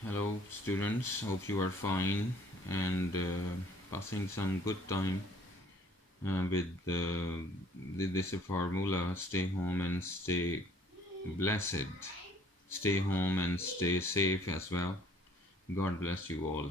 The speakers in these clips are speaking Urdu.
Hello, students. Hope you are fine and passing some good time with this formula. Stay home and stay blessed. Stay home and stay safe as well. God bless you all.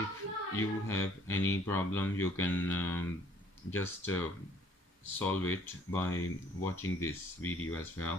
If you have any problem, you can just solve it by watching this video as well.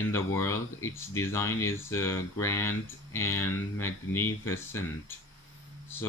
in the world. Its design is grand and magnificent. So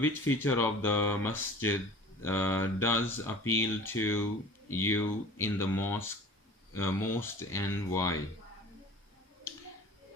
Which feature of the masjid does appeal to you in the mosque most and why?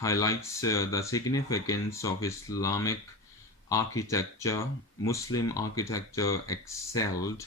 highlights the significance of Islamic architecture. Muslim architecture excelled,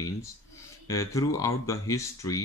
means throughout the history,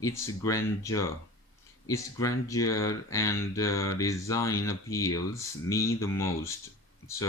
its grandeur and design appeals me the most. So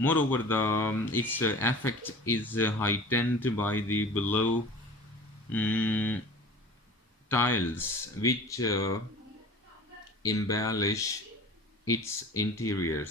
Moreover, its effect is heightened by the below tiles which embellish its interiors.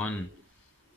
1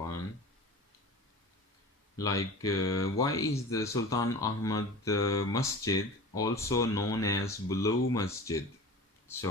1 like why is the Sultan Ahmad Masjid also known as Blue Masjid? So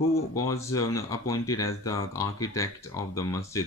Who was appointed as the architect of the masjid?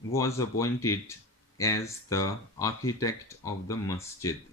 was appointed as the architect of the masjid।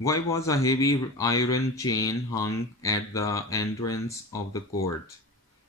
Why was a heavy iron chain hung at the entrance of the court?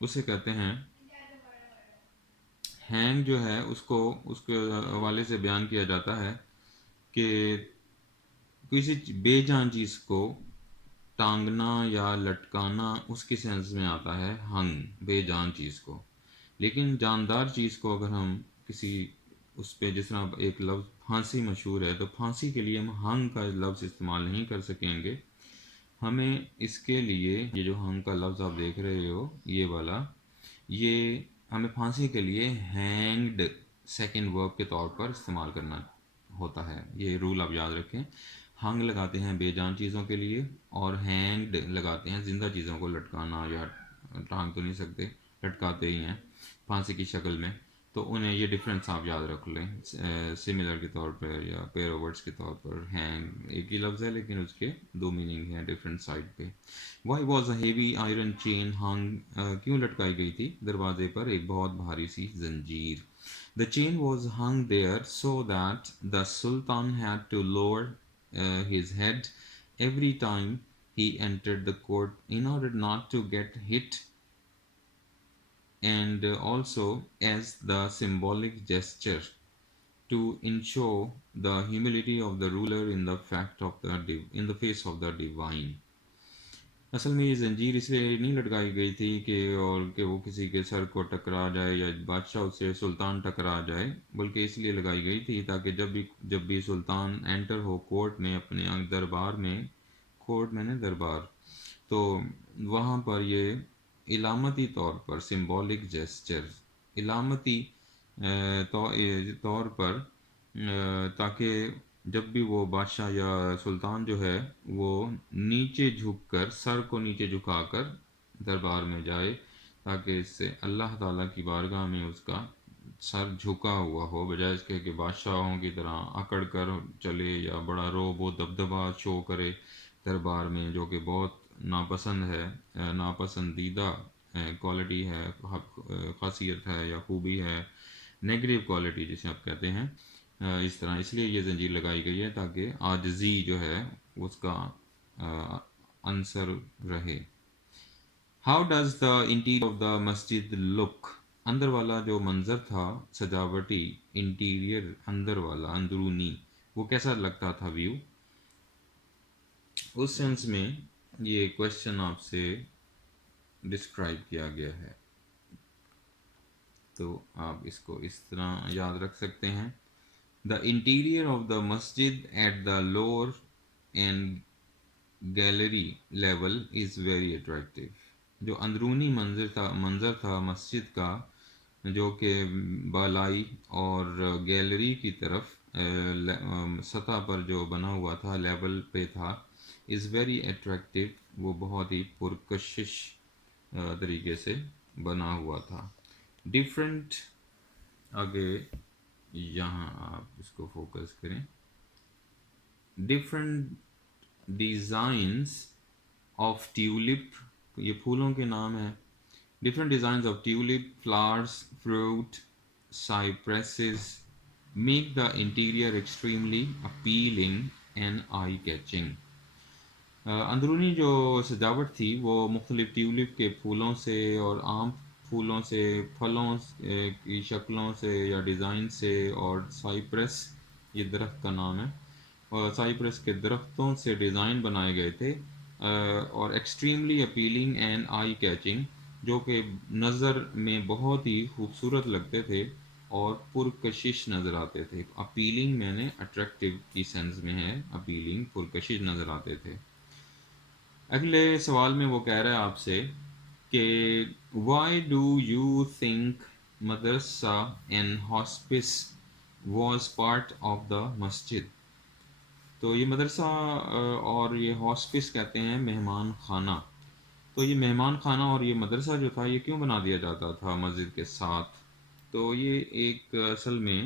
اسے کہتے ہیں ہینگ جو ہے اس کے حوالے سے بیان کیا جاتا ہے کہ کسی بے جان چیز کو ٹانگنا یا لٹکانا اس کی سینس میں آتا ہے ہنگ بے جان چیز کو، لیکن جاندار چیز کو اگر ہم کسی اس پہ، جس طرح ایک لفظ پھانسی مشہور ہے، تو پھانسی کے لیے ہم ہنگ کا لفظ استعمال نہیں کر سکیں گے. ہمیں اس کے لیے یہ جو ہنگ کا لفظ آپ دیکھ رہے ہو یہ والا، یہ ہمیں پھانسی کے لیے ہینگڈ سیکنڈ ورب کے طور پر استعمال کرنا ہوتا ہے. یہ رول آپ یاد رکھیں. ہنگ لگاتے ہیں بے جان چیزوں کے لیے، اور ہینگڈ لگاتے ہیں زندہ چیزوں کو لٹکانا، یا ٹانگ تو نہیں سکتے، لٹکاتے ہی ہیں پھانسی کی شکل میں. تو انہیں یہ ڈفرینس آپ یاد رکھ لیں. سملر کے طور پر یا پیر ورڈس کے طور پر ہینگ ایک ہی لفظ ہے لیکن اس کے دو میننگ ہیں ڈفرینٹ سائڈ پہ. Why was a heavy iron chain hung, کیوں لٹکائی گئی تھی دروازے پر ایک بہت بھاری سی زنجیر. The chain was hung there so that the Sultan had to lower his head every time he entered the court in order not to get hit, and also as the symbolic gesture to ensure the humility of the ruler in the fact of the in the face of the divine. اصل میں یہ زنجیر اس لیے نہیں لٹکائی گئی تھی کہ وہ کسی کے سر کو ٹکرا جائے یا بادشاہ اس سے سلطان ٹکرا جائے، بلکہ اس لیے لگائی گئی تھی تاکہ جب بھی سلطان انٹر ہو کورٹ میں، اپنے دربار میں، کورٹ میں نے دربار، تو وہاں پر یہ علامتی طور پر سمبولک جیسچر، علامتی طور پر، تاکہ جب بھی وہ بادشاہ یا سلطان جو ہے وہ نیچے جھک کر، سر کو نیچے جھکا کر دربار میں جائے، تاکہ اس سے اللہ تعالیٰ کی بارگاہ میں اس کا سر جھکا ہوا ہو، بجائے اس کے کہ بادشاہوں کی طرح اکڑ کر چلے یا بڑا روب و دبدبہ شو کرے دربار میں، جو کہ بہت ناپسند ہے، ناپسندیدہ کوالٹی ہے، خاصیت ہے یا خوبی ہے، نیگیٹو کوالٹی جسے آپ کہتے ہیں. اس طرح اس لیے یہ زنجیر لگائی گئی ہے تاکہ عاجزی جو ہے اس کا عنصر رہے. How does the interior of the مسجد لک، اندر والا جو منظر تھا سجاوٹی، انٹیریئر اندر والا، اندرونی، وہ کیسا لگتا تھا ویو. اس سینس میں یہ کوشچن آپ سے ڈسکرائب کیا گیا ہے، تو آپ اس کو اس طرح یاد رکھ سکتے ہیں. The interior of the masjid at the lower and gallery level is very attractive. جو اندرونی منظر تھا مسجد کا، جو کہ بالائی اور گیلری کی طرف سطح پر جو بنا ہوا تھا، لیول پہ تھا، is very attractive، وہ بہت ہی پرکشش طریقے سے بنا ہوا تھا. ڈفرینٹ، آگے یہاں آپ اس کو فوکس کریں. ڈفرینٹ ڈیزائنس آف ٹیولپ، یہ پھولوں کے نام ہیں. Different designs of tulip flowers, fruit, cypresses make the interior extremely appealing and eye catching. اندرونی جو سجاوٹ تھی وہ مختلف ٹیولپ کے پھولوں سے اور عام پھولوں سے، پھلوں کی شکلوں سے یا ڈیزائن سے، اور سائپرس یہ درخت کا نام ہے، اور سائپرس کے درختوں سے ڈیزائن بنائے گئے تھے، اور extremely appealing and eye catching, جو کہ نظر میں بہت ہی خوبصورت لگتے تھے اور پرکشش نظر آتے تھے. اپیلنگ میں نے اٹریکٹیو کی سینس میں ہے، اپیلنگ پرکشش نظر آتے تھے. اگلے سوال میں وہ کہہ رہا ہے آپ سے کہ وائی ڈو یو تھنک مدرسہ and hospice was part of the مسجد. تو یہ مدرسہ اور یہ ہاسپس کہتے ہیں مہمان خانہ. تو یہ مہمان خانہ اور یہ مدرسہ جو تھا یہ کیوں بنا دیا جاتا تھا مسجد کے ساتھ. تو یہ ایک اصل میں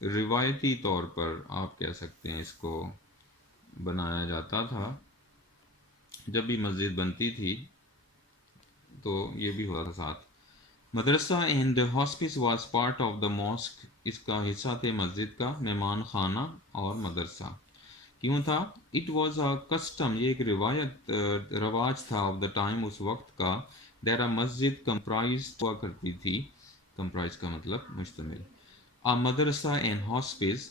روایتی طور پر آپ کہہ سکتے ہیں اس کو بنایا جاتا تھا. جب بھی مسجد بنتی تھی تو یہ بھی ہوا تھا ساتھ. Madrasa and hospice was part of the mosque, اس کا حصہ تھے مسجد کا مہمان خانہ اور مدرسہ. کیوں تھا؟ اٹ واز اے کسٹم، یہ ایک روایت، رواج تھا، آف دا ٹائم، اس وقت کا. دیرا مسجد کمپرائز ہوا کرتی تھی، کمپرائز کا مطلب مشتمل، مدرسہ اینڈ ہاسپس،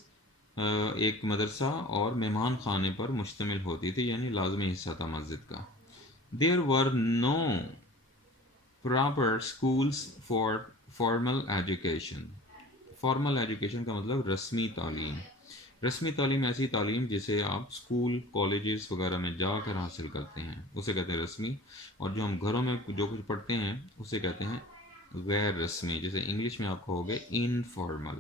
ایک مدرسہ اور مہمان خانے پر مشتمل ہوتی تھی، یعنی لازمی حصہ تھا مسجد کا. There were no proper schools for formal education. Formal education کا مطلب رسمی تعلیم. رسمی تعلیم ایسی تعلیم جسے آپ اسکول کالجز وغیرہ میں جا کر حاصل کرتے ہیں، اسے کہتے ہیں رسمی. اور جو ہم گھروں میں جو کچھ پڑھتے ہیں اسے کہتے ہیں غیر رسمی، جیسے انگلش میں آپ کہو گے انفارمل.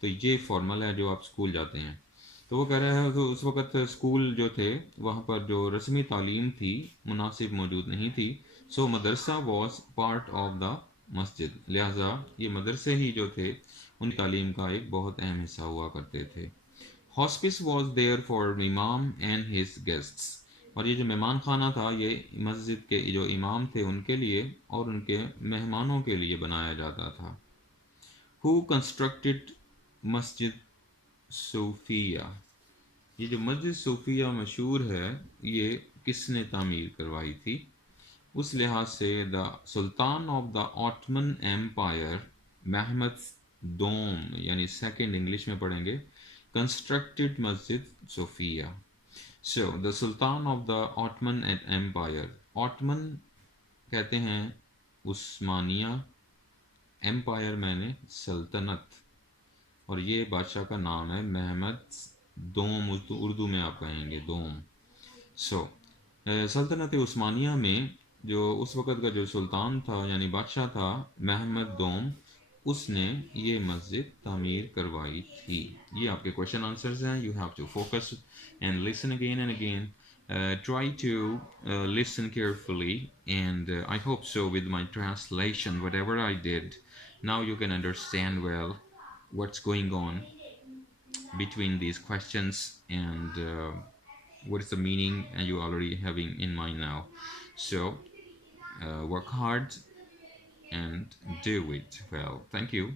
تو یہ فارمل ہے جو آپ اسکول جاتے ہیں. تو وہ کہہ رہا ہے کہ اس وقت اسکول جو تھے وہاں پر جو رسمی تعلیم تھی مناسب موجود نہیں تھی. سو مدرسہ واز پارٹ آف دا مسجد، لہٰذا یہ مدرسے ہی جو تھے ان کی تعلیم کا ایک بہت اہم حصہ ہوا کرتے تھے. ہاسپس واز دیئر فار امام اینڈ ہز گیسٹس، اور یہ جو مہمان خانہ تھا یہ مسجد کے جو امام تھے ان کے لیے اور ان کے مہمانوں کے لیے بنایا جاتا تھا. ہو کنسٹرکٹڈ مسجد صوفیہ، یہ جو مسجد صوفیہ مشہور ہے یہ کس نے تعمیر کروائی تھی؟ اس لحاظ سے the sultan of the Ottoman empire محمد دوم، یعنی سیکنڈ انگلش میں پڑھیں گے کنسٹرکٹڈ مسجد صوفیہ. So the sultan of the Ottoman empire, Ottoman کہتے ہیں عثمانیہ، ایمپائر میں نے سلطنت، اور یہ بادشاہ کا نام ہے محمد دوم، اردو میں آپ کہیں گے دوم. سو سلطنت عثمانیہ میں جو اس وقت کا جو سلطان تھا یعنی بادشاہ تھا محمد دوم، اس نے یہ مسجد تعمیر کروائی تھی. یہ آپ کے کوشچن آنسرز ہیں. You have to focus and listen again and again. Try to listen carefully, and I hope so with my translation, whatever I did. Now you can understand well what's going on between these questions and what is the meaning, and you already having in mind now. So work hard and do it well. Thank you.